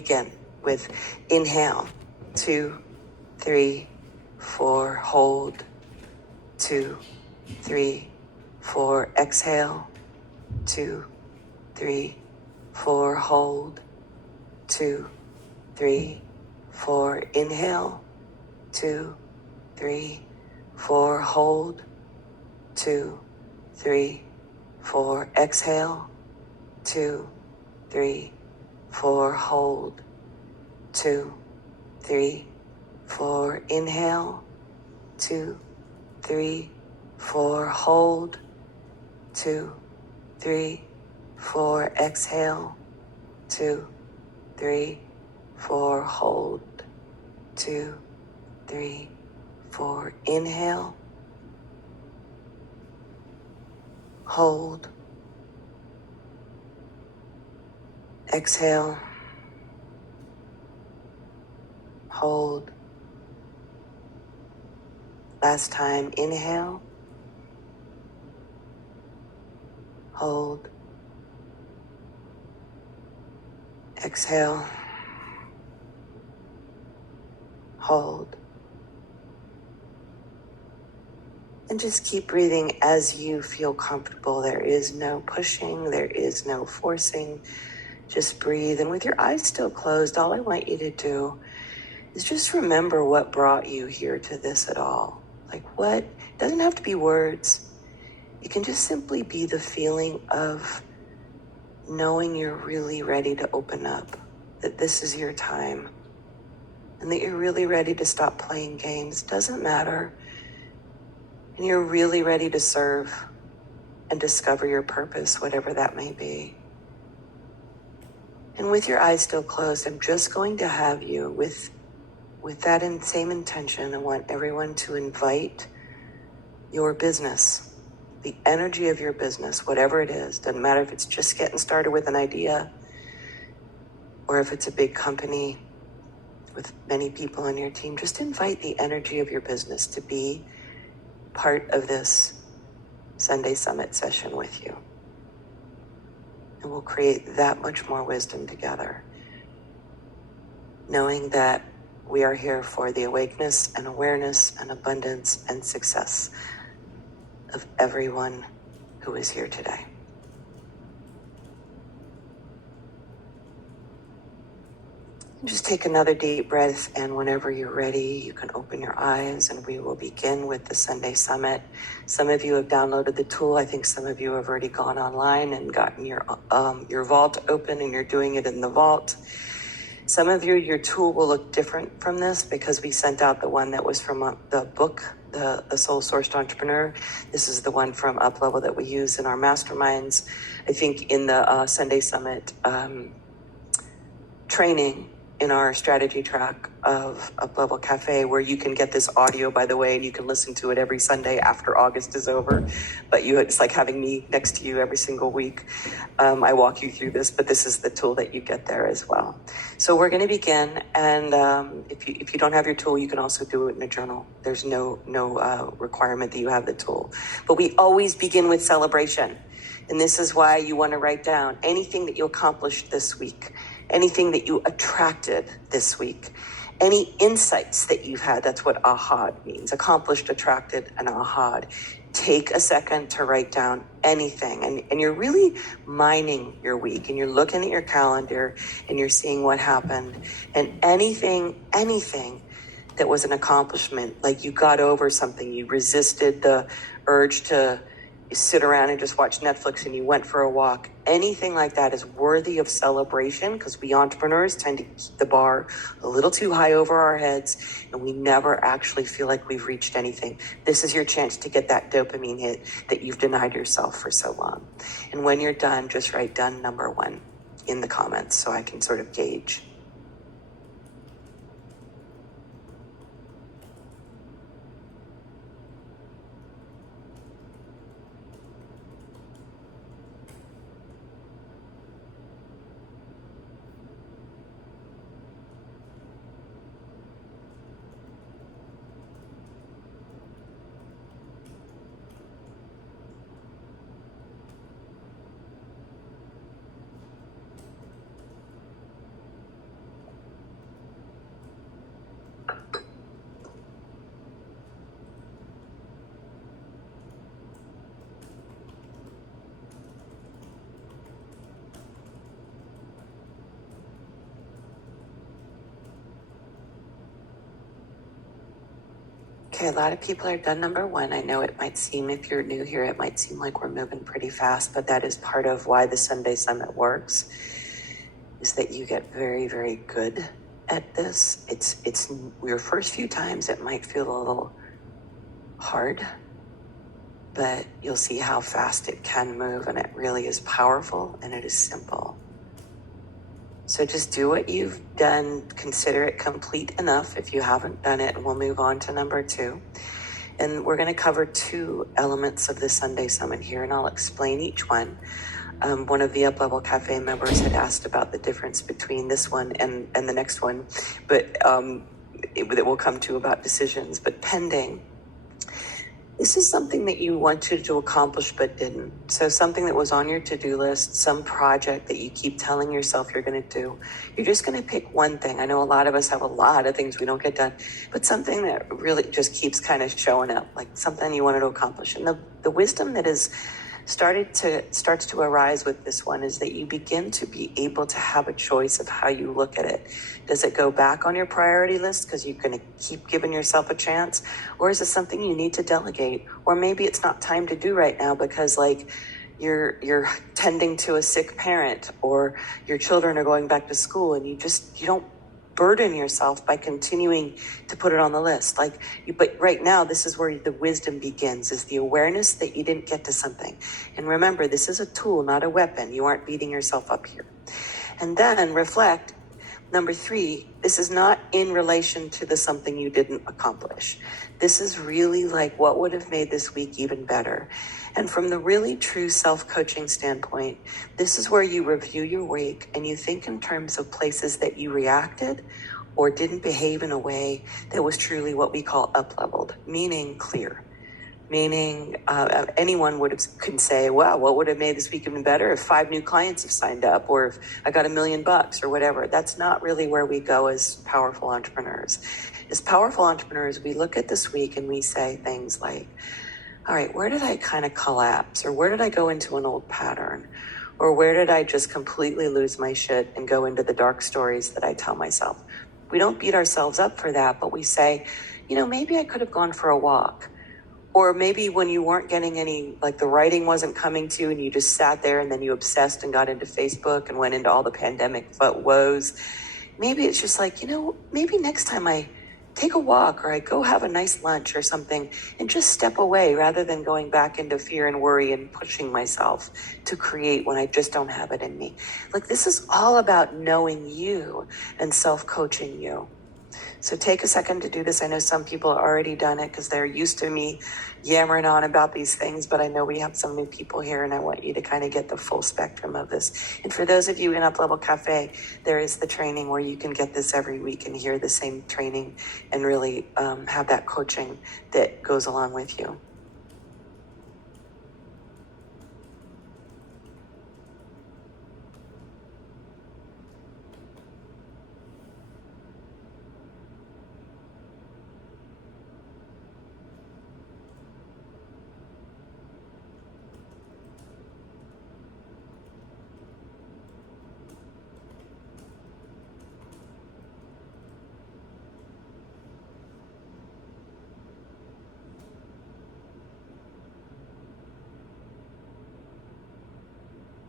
begin with inhale, 2, 3, 4, hold, 2, 3, 4, exhale, 2, 3, 4, hold, 2, 3, 4, inhale, 2, 3, 4, hold, 2, 3, 4, exhale, 2, 3, 4, hold, 2, 3, 4, inhale, 2, 3, 4, hold, 2, 3, 4, exhale, 2, 3, 4, hold, 2, 3, 4, inhale, hold, exhale, hold. Last time, inhale, hold, exhale, hold. And just keep breathing as you feel comfortable. There is no pushing, there is no forcing. Just breathe. And with your eyes still closed, all I want you to do is just remember what brought you here to this at all. Like what, it doesn't have to be words. It can just simply be the feeling of knowing you're really ready to open up, that this is your time, and that you're really ready to stop playing games. Doesn't matter. And you're really ready to serve and discover your purpose, whatever that may be. And with your eyes still closed, I'm just going to have you with that same intention. I want everyone to invite your business, the energy of your business, whatever it is. Doesn't matter if it's just getting started with an idea or if it's a big company with many people on your team. Just invite the energy of your business to be part of this Sunday Summit session with you. And we'll create that much more wisdom together, knowing that we are here for the awakeness and awareness and abundance and success of everyone who is here today. Just take another deep breath, and whenever you're ready, you can open your eyes and we will begin with the Sunday Summit. Some of you have downloaded the tool. I think some of you have already gone online and gotten your vault open and you're doing it in the vault. Some of you, your tool will look different from this because we sent out the one that was from the book, the Soul Sourced Entrepreneur. This is the one from UpLevel that we use in our masterminds. I think in the Sunday Summit training, in our strategy track of UpLevel Cafe, where you can get this audio, by the way, and you can listen to it every Sunday after August is over. But it's like having me next to you every single week. I walk you through this, but this is the tool that you get there as well. So we're going to begin, and if you don't have your tool, you can also do it in a journal. There's no requirement that you have the tool. But we always begin with celebration. And this is why you want to write down anything that you accomplished this week, anything that you attracted this week, any insights that you've had. That's what aha means, accomplished, attracted, and aha. Take a second to write down anything. And you're really mining your week, and you're looking at your calendar and you're seeing what happened. And anything that was an accomplishment, like you got over something, you resisted the urge to sit around and just watch Netflix and you went for a walk, anything like that is worthy of celebration, because we entrepreneurs tend to keep the bar a little too high over our heads and we never actually feel like we've reached anything. This is your chance to get that dopamine hit that you've denied yourself for so long. And when you're done, just write done number 1 in the comments so I can sort of gauge. Okay, a lot of people are done number one. I know it might seem, if you're new here, it might seem like we're moving pretty fast, but that is part of why the Sunday Summit works, is that you get very, very good at this. It's your first few times, it might feel a little hard, but you'll see how fast it can move, and it really is powerful and it is simple. So just do what you've done, consider it complete enough if you haven't done it, and we'll move on to number two. And we're going to cover two elements of the Sunday Summit here, and I'll explain each one. One of the Uplevel Cafe members had asked about the difference between this one and the next one, but that we'll come to about decisions. But pending, this is something that you wanted to accomplish but didn't. So something that was on your to-do list, some project that you keep telling yourself you're going to do. You're just going to pick one thing. I know a lot of us have a lot of things we don't get done, but something that really just keeps kind of showing up, like something you wanted to accomplish. And the wisdom that is starts to arise with this one is that you begin to be able to have a choice of how you look at it. Does it go back on your priority list because you're going to keep giving yourself a chance? Or is it something you need to delegate? Or maybe it's not time to do right now because like you're tending to a sick parent, or your children are going back to school, and you don't burden yourself by continuing to put it on the list. But right now, this is where the wisdom begins, is the awareness that you didn't get to something. And remember, this is a tool, not a weapon. You aren't beating yourself up here. And then reflect. Number three, this is not in relation to the something you didn't accomplish. This is really like, what would have made this week even better? And from the really true self-coaching standpoint, this is where you review your week and you think in terms of places that you reacted or didn't behave in a way that was truly what we call up-leveled, meaning clear. Meaning anyone can say, wow, what would have made this week even better if 5 new clients have signed up, or if I got $1 million or whatever. That's not really where we go as powerful entrepreneurs. As powerful entrepreneurs, we look at this week and we say things like, all right, where did I kind of collapse? Or where did I go into an old pattern? Or where did I just completely lose my shit and go into the dark stories that I tell myself? We don't beat ourselves up for that, but we say, maybe I could have gone for a walk. Or maybe when you weren't getting any, like the writing wasn't coming to you and you just sat there and then you obsessed and got into Facebook and went into all the pandemic woes. Maybe it's just like, maybe next time I take a walk or I go have a nice lunch or something and just step away rather than going back into fear and worry and pushing myself to create when I just don't have it in me. Like, this is all about knowing you and self-coaching you. So take a second to do this. I know some people have already done it because they're used to me yammering on about these things, but I know we have some new people here and I want you to kind of get the full spectrum of this. And for those of you in Uplevel Cafe, there is the training where you can get this every week and hear the same training and really have that coaching that goes along with you.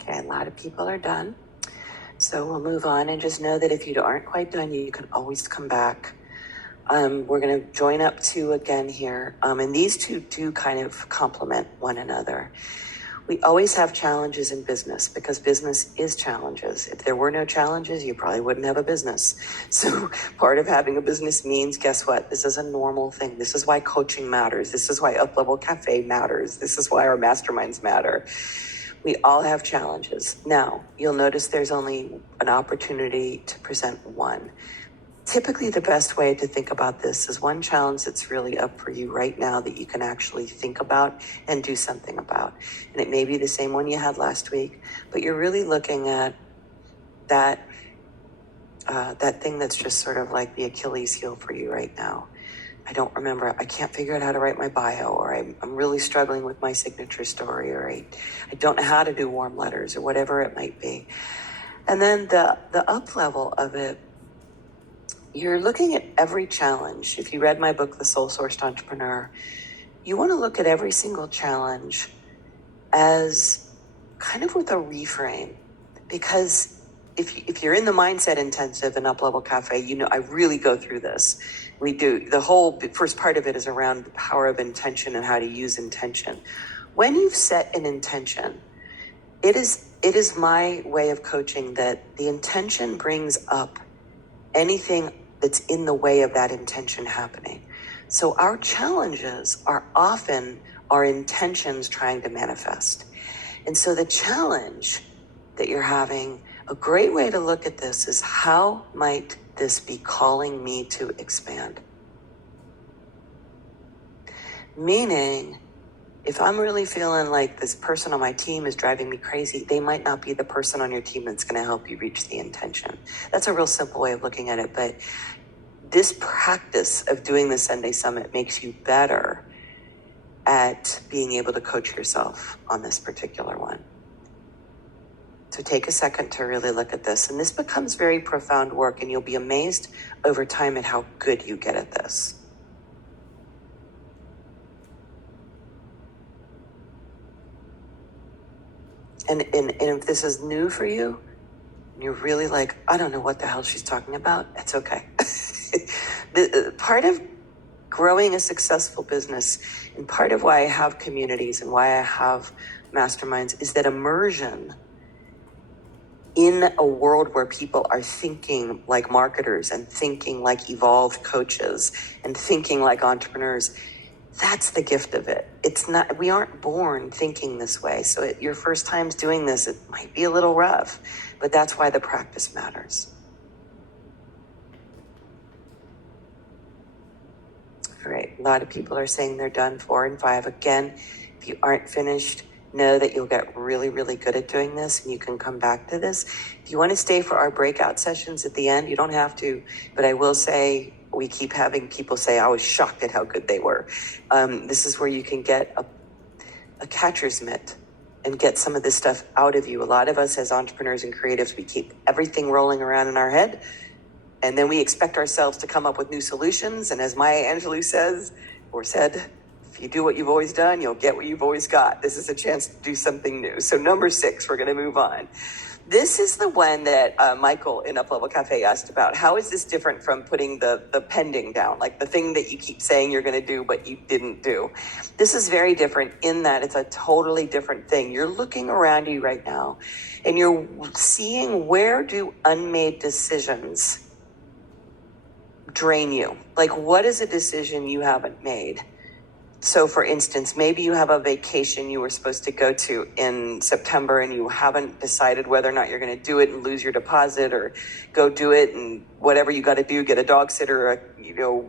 Okay, a lot of people are done. So we'll move on and just know that if you aren't quite done, you can always come back. We're going to join up two again here. And these two do kind of complement one another. We always have challenges in business because business is challenges. If there were no challenges, you probably wouldn't have a business. So part of having a business means, guess what? This is a normal thing. This is why coaching matters. This is why Uplevel Cafe matters. This is why our masterminds matter. We all have challenges. Now, you'll notice there's only an opportunity to present one. Typically, the best way to think about this is one challenge that's really up for you right now that you can actually think about and do something about. And it may be the same one you had last week, but you're really looking at that thing that's just sort of like the Achilles heel for you right now. I don't remember, I can't figure out how to write my bio, or I'm really struggling with my signature story, or I don't know how to do warm letters, or whatever it might be. And then the up level of it you're looking at every challenge. If you read my book, The Soul Sourced Entrepreneur, you want to look at every single challenge as kind of with a reframe. Because if you're in the Mindset Intensive in Uplevel Cafe, you know I really go through this. We do, the whole first part of it is around the power of intention and how to use intention. When you've set an intention, it is my way of coaching that the intention brings up anything that's in the way of that intention happening. So our challenges are often our intentions trying to manifest. And so the challenge that you're having, a great way to look at this is, how might this be calling me to expand? Meaning, if I'm really feeling like this person on my team is driving me crazy, they might not be the person on your team that's going to help you reach the intention. That's a real simple way of looking at it. But this practice of doing the Sunday Summit makes you better at being able to coach yourself on this particular one. So take a second to really look at this. And this becomes very profound work, and you'll be amazed over time at how good you get at this. And if this is new for you, and you're really like, I don't know what the hell she's talking about, it's okay. The part of growing a successful business, and part of why I have communities and why I have masterminds, is that immersion in a world where people are thinking like marketers and thinking like evolved coaches and thinking like entrepreneurs, that's the gift of it. It's not, we aren't born thinking this way. So your first times doing this, it might be a little rough, but that's why the practice matters. All right, a lot of people are saying they're done 4 and 5. Again, if you aren't finished, know that you'll get really, really good at doing this, and you can come back to this. If you want to stay for our breakout sessions at the end, you don't have to, but I will say, we keep having people say, I was shocked at how good they were. This is where you can get a catcher's mitt and get some of this stuff out of you. A lot of us as entrepreneurs and creatives, we keep everything rolling around in our head, and then we expect ourselves to come up with new solutions. And as Maya Angelou says, or said, if you do what you've always done, you'll get what you've always got. This is a chance to do something new. So number 6, we're going to move on. This is the one that Michael in Uplevel Cafe asked about. How is this different from putting the pending down, like the thing that you keep saying you're going to do, but you didn't do? This is very different in that it's a totally different thing. You're looking around you right now, and you're seeing, where do unmade decisions drain you? Like, what is a decision you haven't made? So for instance, maybe you have a vacation you were supposed to go to in September, and you haven't decided whether or not you're going to do it and lose your deposit, or go do it and whatever you got to do, get a dog sitter, or,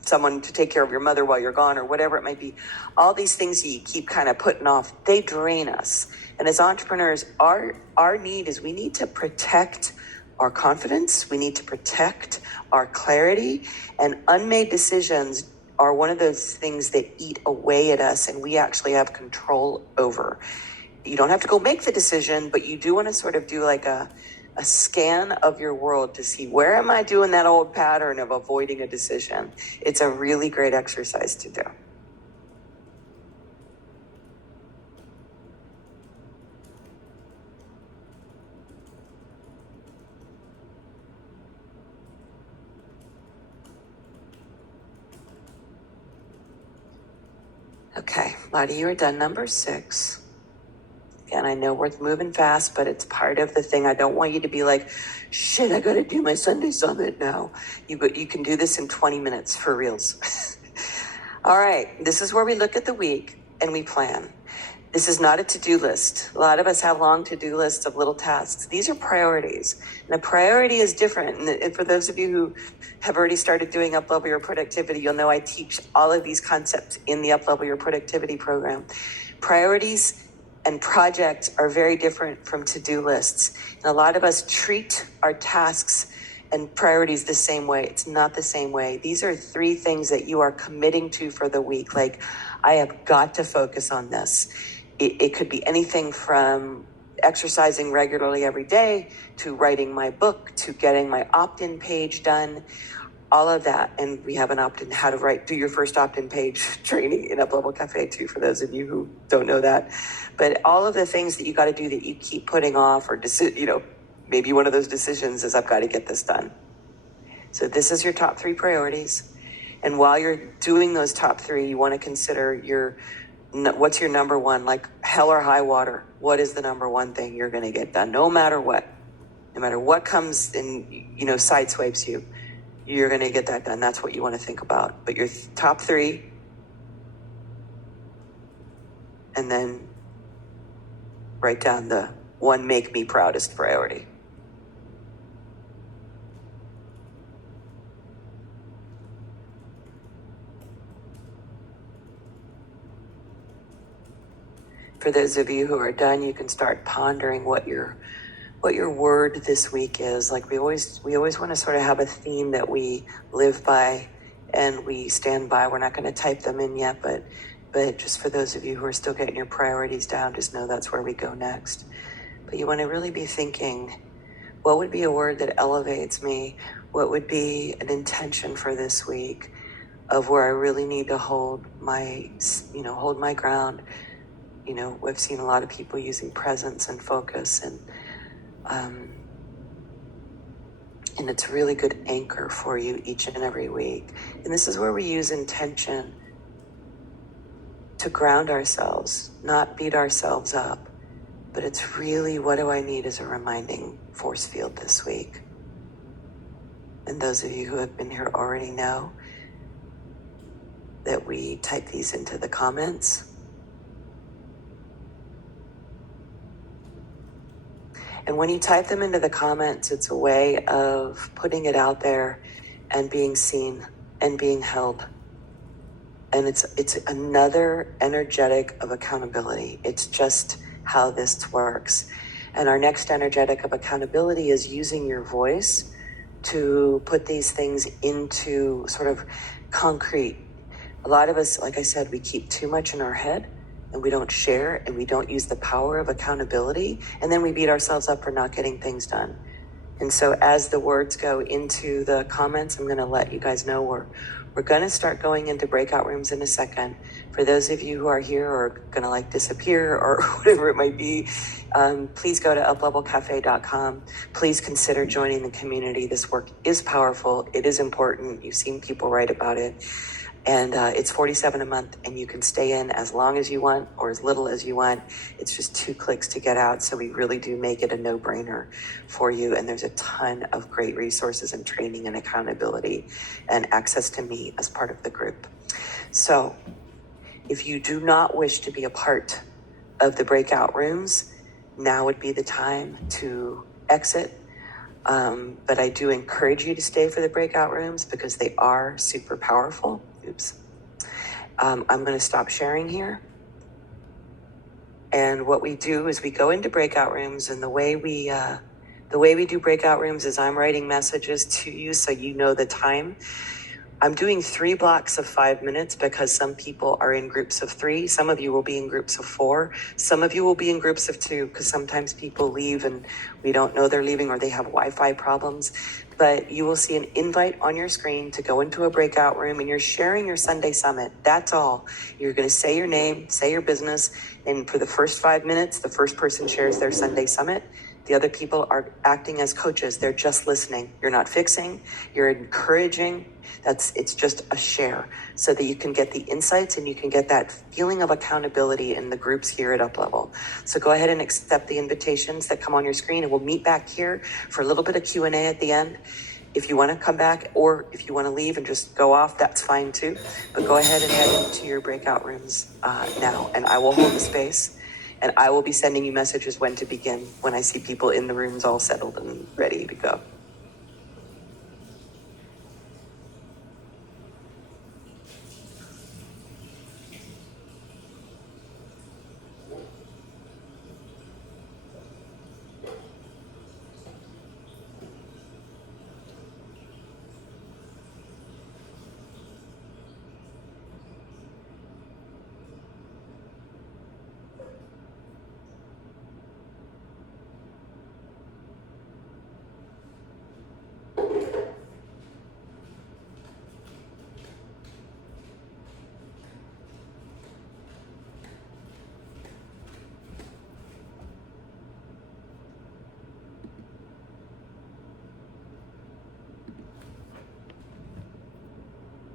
someone to take care of your mother while you're gone, or whatever it might be. All these things you keep kind of putting off, they drain us. And as entrepreneurs, our need is, we need to protect our confidence. We need to protect our clarity, and unmade decisions are one of those things that eat away at us, and we actually have control over. You don't have to go make the decision, but you do want to sort of do like a scan of your world to see, where am I doing that old pattern of avoiding a decision? It's a really great exercise to do. Okay, a lot of you are done. Number 6. Again, I know we're moving fast, but it's part of the thing. I don't want you to be like, shit, I got to do my Sunday Summit now. You can do this in 20 minutes for reals. All right, this is where we look at the week and we plan. This is not a to-do list. A lot of us have long to-do lists of little tasks. These are priorities. And a priority is different. And for those of you who have already started doing Uplevel Your Productivity, you'll know I teach all of these concepts in the Uplevel Your Productivity program. Priorities and projects are very different from to-do lists. And a lot of us treat our tasks and priorities the same way. It's not the same way. These are 3 things that you are committing to for the week. Like, I have got to focus on this. It could be anything from exercising regularly every day, to writing my book, to getting my opt-in page done, all of that. And we have an opt-in, how to do your first opt-in page training in Up Level Cafe too, for those of you who don't know that. But all of the things that you got to do that you keep putting off, or maybe one of those decisions is, I've got to get this done. So this is your top 3 priorities. And while you're doing those top 3, you want to consider what's your number one, like hell or high water. What is the number one thing you're going to get done? No matter what comes and, sideswipes you, you're going to get that done. That's what you want to think about. But your top 3, and then write down the one make me proudest priority. For those of you who are done, you can start pondering what your word this week is. Like we always want to sort of have a theme that we live by and we stand by. We're not going to type them in yet, but just for those of you who are still getting your priorities down, just know that's where we go next. But you want to really be thinking, what would be a word that elevates me? What would be an intention for this week of where I really need to hold my ground? We've seen a lot of people using presence and focus, and it's a really good anchor for you each and every week. And this is where we use intention to ground ourselves, not beat ourselves up, but it's really, what do I need as a reminding force field this week? And those of you who have been here already know that we type these into the comments. And when you type them into the comments, it's a way of putting it out there and being seen and being held. And it's another energetic of accountability. It's just how this works. And our next energetic of accountability is using your voice to put these things into sort of concrete. A lot of us, like I said, we keep too much in our head, and we don't share, and we don't use the power of accountability, and then we beat ourselves up for not getting things done. And so as the words go into the comments, I'm going to let you guys know we're going to start going into breakout rooms in a second. For those of you who are here or are going to disappear or whatever it might be, please go to uplevelcafe.com. Please consider joining the community. This work is powerful. It is important. You've seen people write about it. And it's $47 a month, and you can stay in as long as you want or as little as you want. It's just 2 clicks to get out. So we really do make it a no-brainer for you. And there's a ton of great resources and training and accountability and access to me as part of the group. So if you do not wish to be a part of the breakout rooms, now would be the time to exit. But I do encourage you to stay for the breakout rooms because they are super powerful. Oops. I'm going to stop sharing here. And what we do is we go into breakout rooms, and the way we do breakout rooms is I'm writing messages to you so you know the time. I'm doing 3 blocks of 5 minutes because some people are in groups of 3. Some of you will be in groups of 4. Some of you will be in groups of 2 because sometimes people leave and we don't know they're leaving, or they have Wi-Fi problems. But you will see an invite on your screen to go into a breakout room, and you're sharing your Sunday Summit. That's all. You're going to say your name, say your business, and for the first 5 minutes, the first person shares their Sunday Summit. The other people are acting as coaches. They're just listening. You're not fixing, you're encouraging. It's just a share so that you can get the insights and you can get that feeling of accountability in the groups here at UpLevel. So go ahead and accept the invitations that come on your screen, and we'll meet back here for a little bit of Q&A at the end. If you want to come back, or if you want to leave and just go off, that's fine too. But go ahead and head into your breakout rooms now, and I will hold the space. And I will be sending you messages when to begin when I see people in the rooms all settled and ready to go.